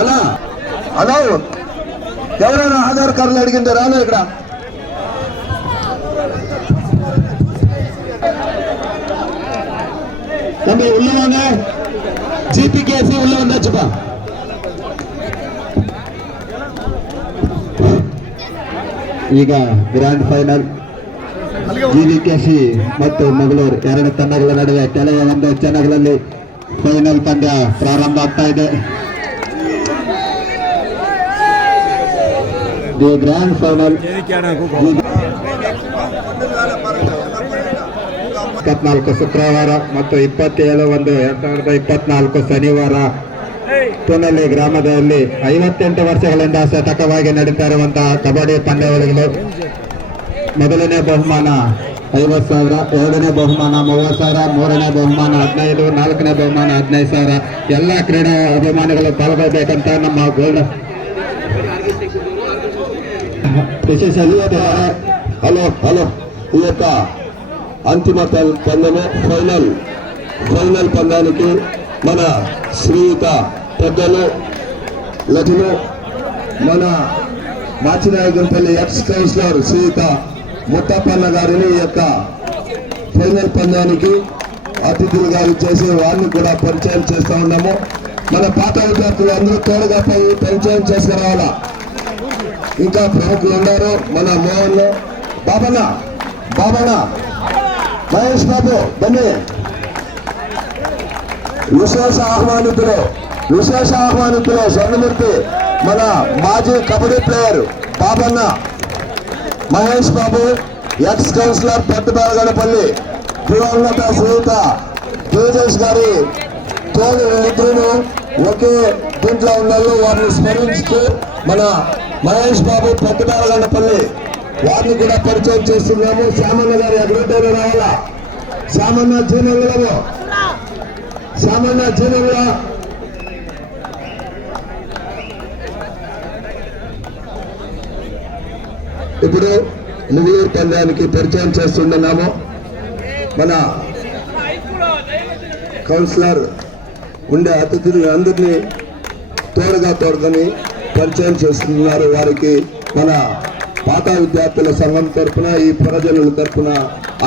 అలా అలా ఎవరైనా ఆధార్ కార్డులు అడిగింటే రాలే ఇక్కడ. தம்பி உள்ள வாங்க. ஜிபிகேசி உள்ள வந்தாச்சுப்பா. ಈಗ ಗ್ರ್ಯಾಂಡ್ ಫೈನಲ್ ಜಿಬಿಕೆಸಿ ಮತ್ತು ಮಂಗಳೂರು ಎರಡು ತಂಡಗಳ ನಡುವೆ ಕೆಲವು ಒಂದು ಕ್ಷಣಗಳಲ್ಲಿ ಫೈನಲ್ ಪಂದ್ಯ ಪ್ರಾರಂಭ ಆಗ್ತಾ ಇದೆ. ದಿ ಗ್ರ್ಯಾಂಡ್ ಫೈನಲ್ 24 ಶುಕ್ರವಾರ ಮತ್ತು 27/1/2024 ಶನಿವಾರ ತುನಲಿ ಗ್ರಾಮದಲ್ಲಿ 58 ವರ್ಷಗಳಿಂದ ಸತತವಾಗಿ ನಡೀತಾ ಇರುವಂತಹ ಕಬಡ್ಡಿ ಪಂದ್ಯಾವಳಿಗಳು. ಮೊದಲನೇ ಬಹುಮಾನ 50,000, ಎರಡನೇ ಬಹುಮಾನ 30,000, ಮೂರನೇ ಬಹುಮಾನ 15, ನಾಲ್ಕನೇ ಬಹುಮಾನ 15,000. ಎಲ್ಲ ಕ್ರೀಡಾ ಅಭಿಮಾನಿಗಳು ಪಾಲ್ಗೊಳ್ಬೇಕಂತ ನಮ್ಮ ಗೋಲ್ಡ್ ವಿಶೇಷ ಹಲೋ ఈ యొక్క అంతిమ పందెము ఫైనల్ పందానికి మన శ్రీయుత పెద్దలు లటిను మన మాచినాయకులపల్లి ఎక్స్ కౌన్సిలర్ శ్రీయుత ముత్తప్పన్న గారిని ఈ యొక్క ఫైనల్ పందానికి అతిథులుగా చేసి వారిని కూడా పరిచయం చేస్తూ ఉన్నాము. మన పాత విద్యార్థులు అందరూ తోడుగా పోయి పరిచయం చేసుకురావాలా. ఇంకా ప్రముఖులు ఉన్నారు. మన మోహన్ బాబన్న మహేష్ బాబు బన్నీ విశేష ఆహ్వానితులు స్వర్ణమూర్తి మన మాజీ కబడ్డీ ప్లేయర్ బాబన్న, మహేష్ బాబు ఎక్స్ కౌన్సిలర్ పెద్దబేలగడపల్లి, దివంగత శ్రీయుత తేజస్ గారి తోడు ఇద్దరును ఒకే దీంట్లో ఉన్నారు. వారిని స్మరించుతూ మన మహేష్ బాబు పెద్దబేలగడపల్లి వారిని కూడా పరిచయం చేస్తున్నాము. శ్యామన్న గారు ఎక్కడైనా రావాలా. శ్యామన్న జీనంలో ఇప్పుడు ముగ్గురు పందానికి పరిచయం చేస్తున్నాము. మన కౌన్సిలర్ ఉండే అతిథులు అందరినీ తోడుకొని పరిచయం చేస్తున్నారు. వారికి మన పాత విద్యార్థుల సంఘం తరఫున ఈ ప్రజల తరఫున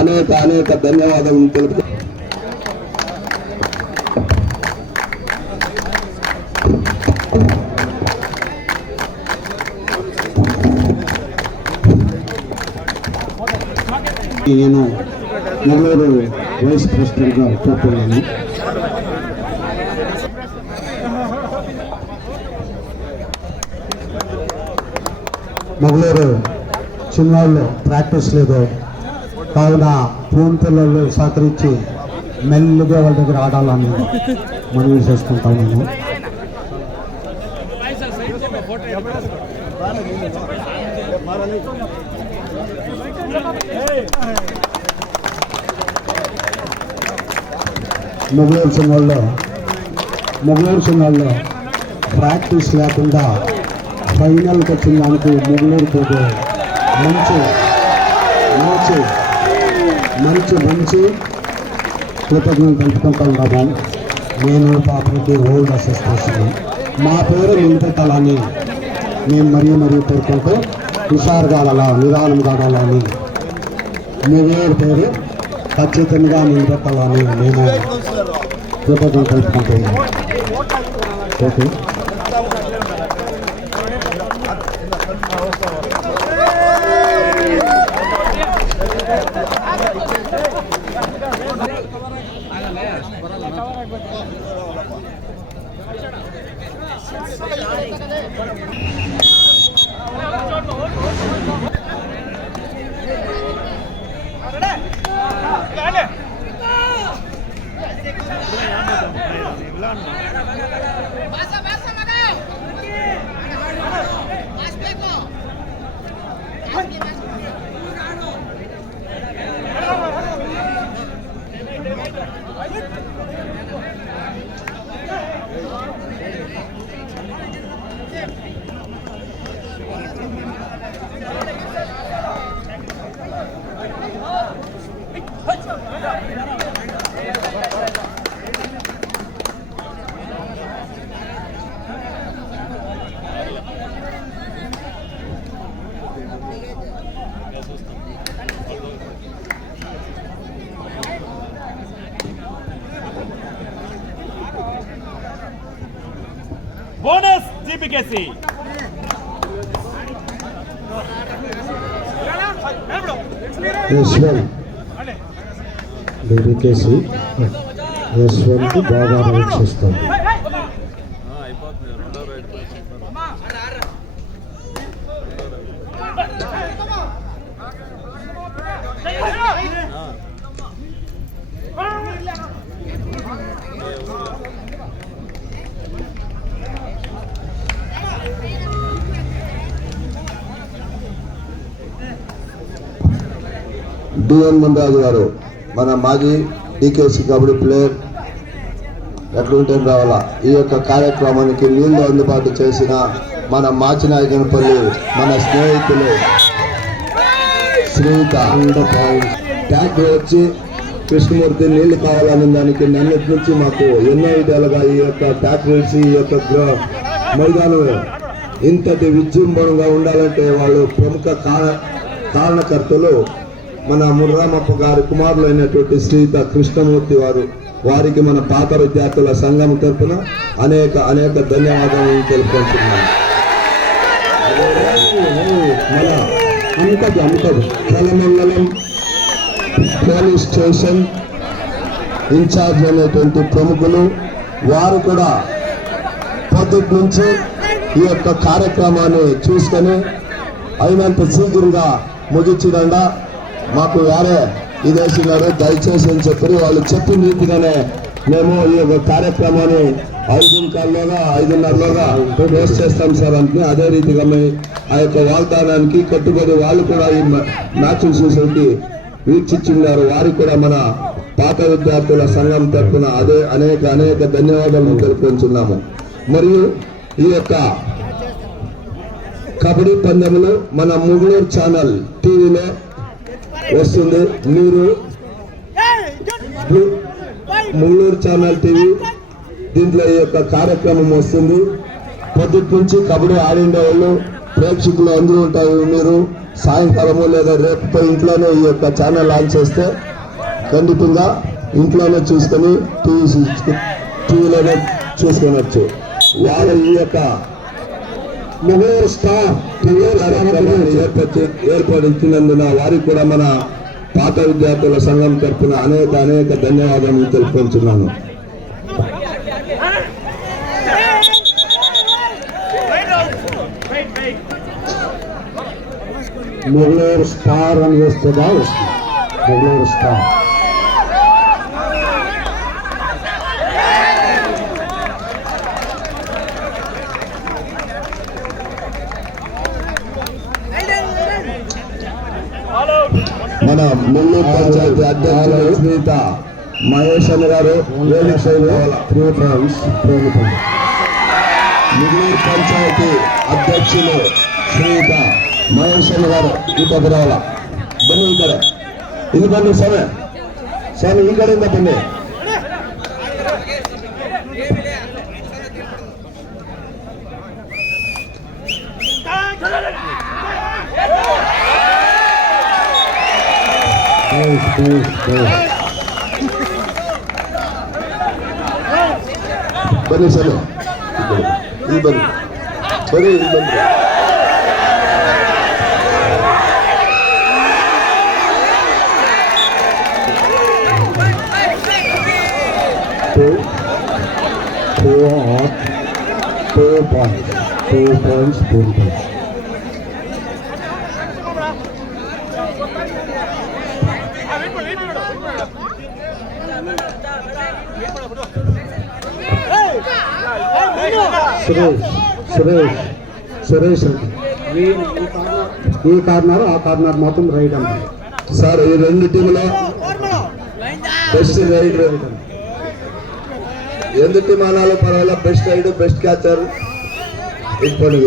అనేక ధన్యవాదాలు తెలుపు. నేను నెల్లూరు వైస్ ప్రెసిడెంట్గా కూర్చున్నాను. మంగళూరు చిన్నాళ్ళు ప్రాక్టీస్ లేదు కావున ఫోన్ పిల్లలు సహకరించి మెల్లిగా వాళ్ళ దగ్గర ఆడాలని మనవి చేసుకుంటాం. నేను మంగళూరు చిన్నాళ్ళు ప్రాక్టీస్ లేకుండా ఫైనల్కి వచ్చిన దానికి మంగళూరుతో మంచి కృతజ్ఞతలు తెలుపుకుంటూ ఉన్నాము. నేను పాపకి ఓల్డ్ అసోసియేషన్ మా పేరు నిలబెట్టాలని మేము మరీ కోరుకుంటూ హుషారుగా అలా నిదానంగా ఆడాలని మీ పేరు ఖచ్చితంగా నిలబెట్టాలని మేము కృతజ్ఞతలు తెలుపుకుంటున్నాము. ఓకే. బోనస్ జీపీకేసి. జీపీకేసి యశ్వంత్ బాగా పరీక్షిస్తుంది. డిఎన్ ముందాజు గారు మన మాజీ టీకేసీ కబడ్డీ ప్లేయర్ ఎట్లుంటే రావాలా. ఈ యొక్క కార్యక్రమానికి నీళ్లు అందుబాటు చేసిన మన మాచినాయకనపల్లి మన స్నేహితులు శ్రీత ట్యాంక్ వచ్చి కృష్ణమూర్తి నీళ్లు కావాలనే దానికి నిన్నటి నుంచి మాకు ఎన్నో విధాలుగా ఈ యొక్క ట్యాక్టర్స్ ఈ యొక్క మైదానం ఇంతటి విజృంభణంగా ఉండాలంటే వాళ్ళు ప్రముఖ కారణకర్తలు మన ముర్రామప్ప గారి కుమారులు అయినటువంటి శ్రీత కృష్ణమూర్తి వారికి మన పాత విద్యార్థుల సంఘం తరఫున అనేక అనేక ధన్యవాదాలు తెలుపుకుంటున్నాను. కలమంగళం పోలీస్ స్టేషన్ ఇన్ఛార్జ్ అనేటువంటి ప్రముఖులు వారు కూడా పొద్దుటి నుంచి ఈ యొక్క కార్యక్రమాన్ని చూసుకొని అయినంత శీఘ్రంగా ముగించకుండా మాకు వేరే ఇదేసినారు దయచేసి అని చెప్పి వాళ్ళు చెప్పిన రీతిగానే మేము ఈ యొక్క కార్యక్రమాన్ని 5:15లోగా వేస్ట్ చేస్తాం సార్ అంటే అదే రీతిగా ఆ యొక్క వాగ్దానానికి కట్టుబడి వాళ్ళు కూడా ఈ మ్యాచ్ చూసేకి వీక్షించున్నారు. వారికి కూడా మన పాత విద్యార్థుల సంఘం తరఫున అదే అనేక అనేక ధన్యవాదాలు తెలుపుకుంటున్నాము. మరియు ఈ యొక్క కబడ్డీ పందెములు మన ముగుళూరు ఛానల్ టీవీలో వస్తుంది. మీరు ముగుళూరు ఛానల్ టీవీ దీంట్లో ఈ యొక్క కార్యక్రమం వస్తుంది. పొద్దుటి నుంచి కబడ్డీ ఆడిండే వాళ్ళు ప్రేక్షకులు అందరూ ఉంటారు. మీరు సాయంకాలము లేదా రేపు ఇంట్లోనే ఈ యొక్క ఛానల్ లాంచ్ చేస్తే ఖండితంగా ఇంట్లోనే చూసుకొని టీవీలోనే చూసుకోవచ్చు. వారు ఈ యొక్క ముగుళూరు స్టార్ ఏర్పడించినందున వారికి కూడా మన పాత విద్యార్థుల సంఘం తరఫున అనేక అనేక ధన్యవాదాలు తెలుపుకుంటున్నాను. ముగుళూరు స్టార్ అని వస్తుందా? ముగుళూరు స్టార్ మన ముల్లూరు పంచాయతీ అధ్యక్షులు శ్రీత మహేష్ అన్న గారు ముల్లూరు పంచాయతీ అధ్యక్షులు శ్రీత మహేష్ అన్న గారు ఈ పక్క రావాల బన్నీ ఇక్కడ ఇది బండి సరే సరే ఈ కడ బండి ಬನ್ನಿ ಸರ್ ಇಲ್ಲಿ ಬನ್ನಿ ಬನ್ನಿ ಇಲ್ಲಿ ಬನ್ನಿ two points సురేష్ ఈ కార్నర్ ఆ కార్నర్ మాత్రం రైట్ అంట సార్. ఈ రెండు టీంలో బెస్ట్ రైడ్ ఎందు టీం అనాలో పర్వాలేదు. బెస్ట్ రైడ్ బెస్ట్ క్యాచర్ ఇప్పుడు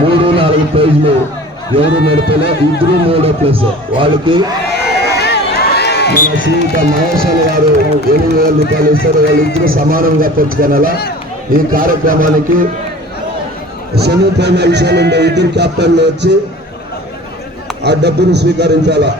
3-4 పేజీలు ఎవరు నడిపినా ఇద్దరు 3 ప్లస్ వాళ్ళకి మన శ్రీత మహేష్ అన్న గారు 8,000 రూపాయలు ఇస్తారు. వాళ్ళిద్దరూ సమానంగా పంచుకోనాలా. ఈ కార్యక్రమానికి సెమీఫైనల్స్ ఉండే ఇద్దరు క్యాప్టెన్లు వచ్చి ఆ డబ్బును స్వీకరించాలా.